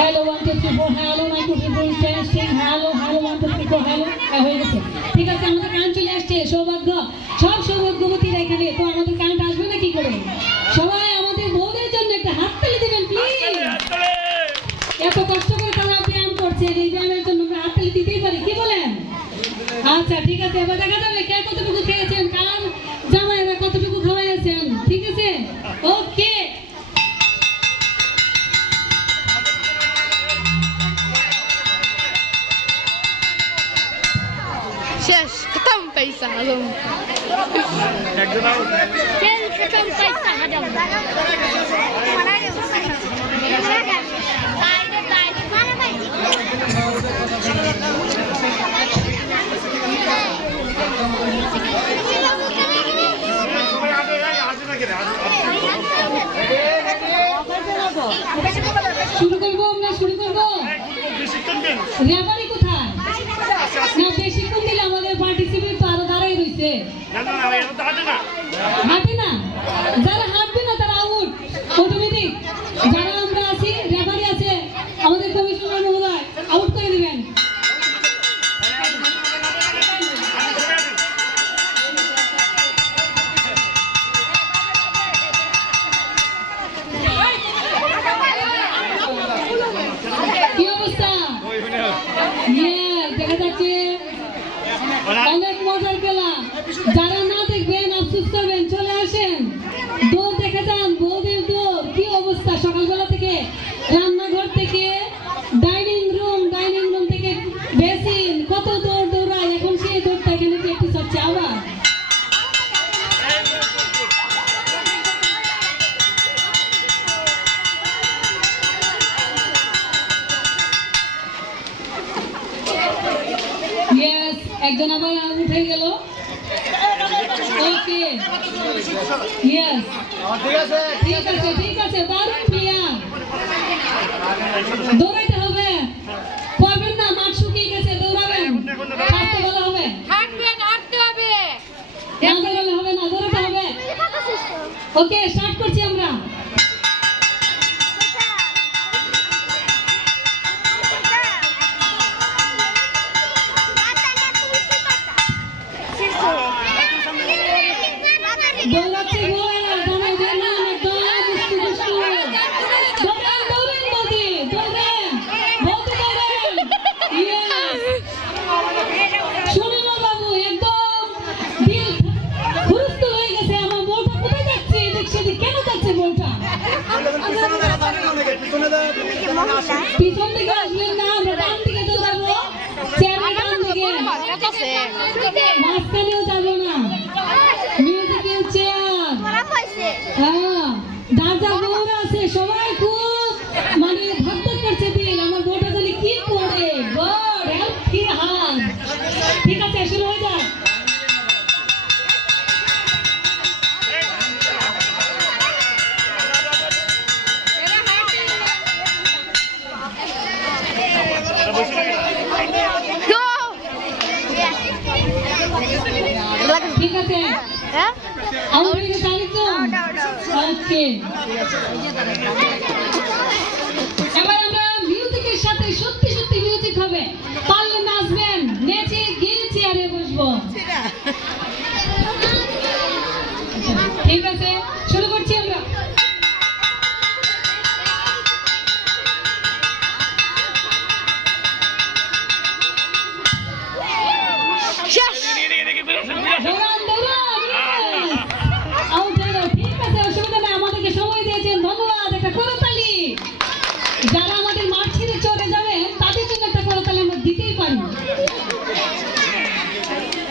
Hello, 1, 2, 3, 4, hello, 1, 2, 3, 4, testing, hello, 1, 2, 3, 4, hello, হয়ে গেছে। ঠিক আছে, আমাদের কারেন্ট চলে আসছে। সৌভাগ্য, সব সৌভাগ্যবতীরা এখানে। তো আমাদের কারেন্ট আসবে না কি করে? সবাই আমাদের বউদের জন্য একটা হাত তালি দিবেন প্লিজ। এত কষ্ট করে তারা ব্যায়াম করছে, এই ব্যায়ামের জন্য আমরা হাত তালি দিতেই পারি, কি বলেন? আচ্ছা ঠিক আছে, এবার দেখা যাবে কে কতটুকু খেয়েছেন, কার জামাইরা কতটুকু খাওয়াইছেন। ঠিক আছে, ওকে। শেষ খতম পয়সা হজম খেল খতম পয়সা হজম শুরু করবো, আমরা শুরু করবো। রেফারি কোথায়? না, বেশিক্ষণ দিলে আমাদের পার্টিসিপেট তো আরো দাঁড়াই রয়েছে। হাঁটে না, যারা হাঁটবে না তারা আউট অটোমেটিক। যারা আমরা আছি, রেফারি আছে, আমাদের কমিশনার মহোদয় আউট করে দিবেন। কি অবস্থা? দেখা যাচ্ছে অনেক মজার খেলা। যারা না দেখবেন আফসোস করবেন, চলে আসেন, দৌড় দেখে যান, বৌদের দৌড়। কি অবস্থা, সকালবেলা থেকে রান্নাঘর থেকে ডাইনিং রুম থেকে বেসিন, কত দৌড় দৌড়ায়। এখন সেই দৌড়টা এখানে প্র্যাকটিস হচ্ছে আবার। একজন আবার উঠে গেল। ওকে, ইয়েস, ঠিক আছে, দারুণ প্লেয়ার। দৌড়াইতে হবে, পারবেন না, মাঠ শুকিয়ে গেছে, দৌড়াবেন, হাঁটতে বলা হবে, হাঁটতে হবে, না দৌড়ালে হবে না, দৌড়াতে হবে। ওকে, স্টার্ট করছি আমরা। দৌড়াচ্ছে বউয়েরা, জামাইদের না, দৌড়ান দুষ্টু দুষ্টু, দৌড়ান দৌড়ান বৌদি, দৌড়ান বৌদি, দৌড়ান। ইয়েস, শুনুন বাবু, একদম দিল খুরুস্ত হয়ে গেছে। আমার বউটা কোথায় যাচ্ছে, এদিক সেদিক কেন যাচ্ছে বউটা? পিছন দিকে আসবেন না, আমরা ডান দিকে তো যাবো, চেয়ারের ডান দিকে, মাঝখানেও যাবো না। মিউজিক্যাল চেয়ার, হ্যাঁ, দাদা বউরা আছে, সবাই খুব মানে ভাগ্য করছে দিন। আমার বউটা জানি কি করে, গড হেল্প ঠিক আছে আউট হয়ে গেছে তাই তো ওকে এবার আমরা মিউজিকের সাথে সত্যি সত্যি মিউজিক হবে পারলে নাচবেন নেচে গিয়ে চেয়ারে বসবো